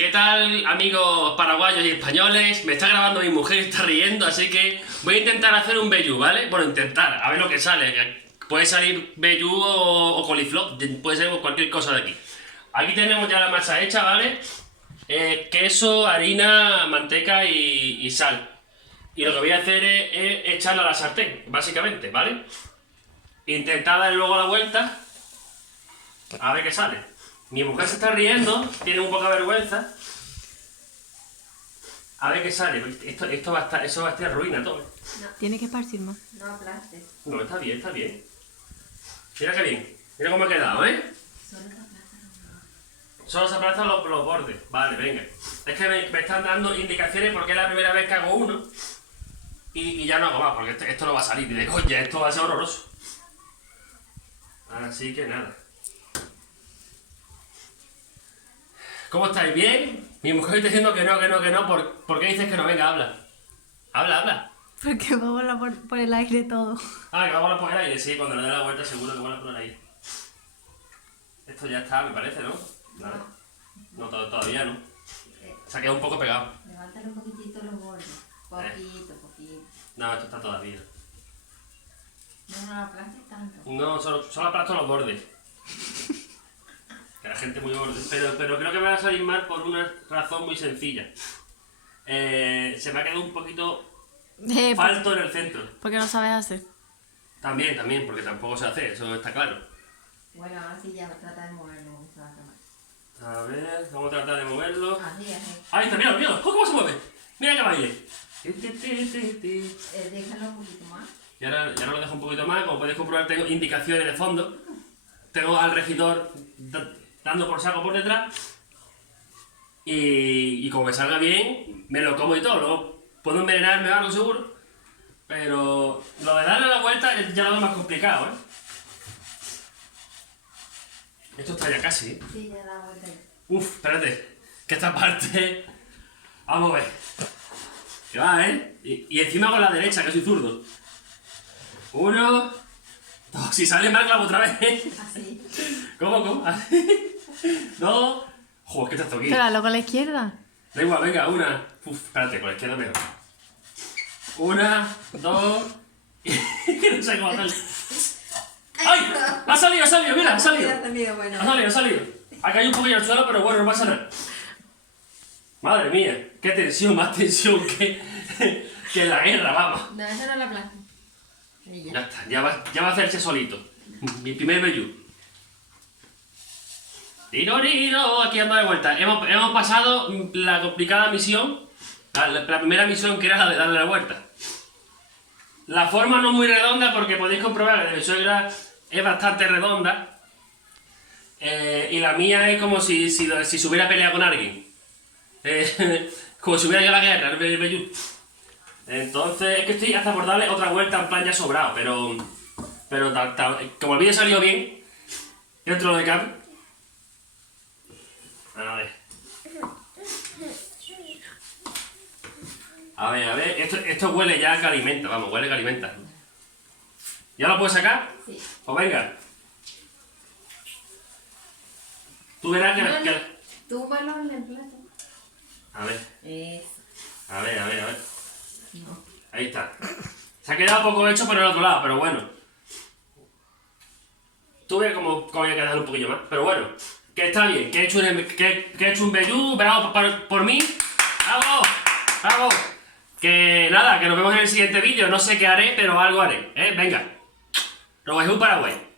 ¿Qué tal, amigos paraguayos y españoles? Me está grabando mi mujer y está riendo, así que voy a intentar hacer un vellú, ¿vale? Bueno, intentar, a ver lo que sale. Puede salir vellú o coliflor, puede ser cualquier cosa de aquí. Aquí tenemos ya la masa hecha, ¿vale? Queso, harina, manteca y sal. Y lo que voy a hacer es echarla a la sartén, básicamente, ¿vale? Intentar darle luego la vuelta, a ver qué sale. Mi mujer se está riendo, tiene un poca vergüenza. A ver qué sale. Esto va a estar, eso va a estar ruina todo. No. Tiene que esparcir más. No aplastes. No, está bien, está bien. Mira qué bien. Mira cómo ha quedado, ¿eh? Solo se aplastan los bordes. Solo se aplastan los bordes. Vale, venga. Es que me están dando indicaciones porque es la primera vez que hago uno. Y ya no hago más, porque esto no va a salir. Ni de coña, esto va a ser horroroso. Así que nada. ¿Cómo estáis? ¿Bien? Mi mujer está diciendo que no. ¿Por qué dices que no? Venga, habla. Habla. Porque va a volar por el aire todo. Ah, que va a volar por el aire. Sí, cuando le dé la vuelta seguro que vuela por el aire. Esto ya está, me parece, ¿no? Vale. No, todavía no. Se ha quedado un poco pegado. Levántale un poquitito los bordes. Poquito. No, esto está todavía. No lo aplastes tanto. No, solo aplasto los bordes. Que la gente muy borde. Pero creo que me va a salir mal por una razón muy sencilla. Se me ha quedado un poquito falto en el centro. Porque no sabes hacer. También, porque tampoco sé hacer, eso está claro. Bueno, ahora sí ya trata de moverlo. Se va a tomar. A ver, vamos a tratar de moverlo. Así. Ahí está, mira. ¿Cómo se mueve? Mira que baile. Déjalo un poquito más. Y ahora lo dejo un poquito más. Como podéis comprobar, tengo indicaciones de fondo. Tengo al regidor dando por saco por detrás. Y como me salga bien, me lo como y todo. Luego puedo envenenarme o algo seguro. Pero lo de darle la vuelta ya lo veo más complicado, ¿eh? Esto está ya casi, ¿eh? Sí, ya da vuelta. Uf, espérate. Que esta parte... Vamos a ver. Que va, ¿eh? Y encima con la derecha, que soy zurdo. 1, 2... Si sale mal, clavo otra vez. Así. ¿Cómo? 2... Joder, ¿qué te aquí? Espéralo con la izquierda. Da igual, venga, 1... Uf, espérate, con la izquierda mejor. 1, 2... Que no sé cómo hacerlo. ¡Ay! ¡Ha salido! ¡Mira, ha salido! Bueno. Ha salido. Ha caído un poquillo al suelo, pero bueno, no pasa nada. Madre mía, qué tensión, más tensión que en la guerra, vamos. No, eso no lo aplastes. Y Ya ya. está, ya va a hacerse solito. Mi primer vellú. Tiroriro, aquí anda de vuelta. Hemos pasado la complicada misión, la primera misión que era la de darle la vuelta. La forma no muy redonda porque podéis comprobar que de mi suegra es bastante redonda. Y la mía es como si se hubiera peleado con alguien. Como si hubiera ido a la guerra, el vellú. Entonces, es que estoy hasta por darle otra vuelta en plan ya sobrado, pero como el vídeo salió bien, dentro de cabe. A ver, esto huele ya a que alimenta, vamos, huele que alimenta. ¿Ya lo puedes sacar? Sí. Pues venga. Tú verás que... Túmbalo en el plato. A ver, Eso. a ver. No. Ahí está. Se ha quedado poco hecho por el otro lado, pero bueno. Tú ves cómo voy a quedar un poquillo más, pero bueno. Que está bien, que he hecho un vellú, bravo por mí. ¡Bravo! Que nada, que nos vemos en el siguiente vídeo. No sé qué haré, pero algo haré. Venga. Nos vemos en Paraguay.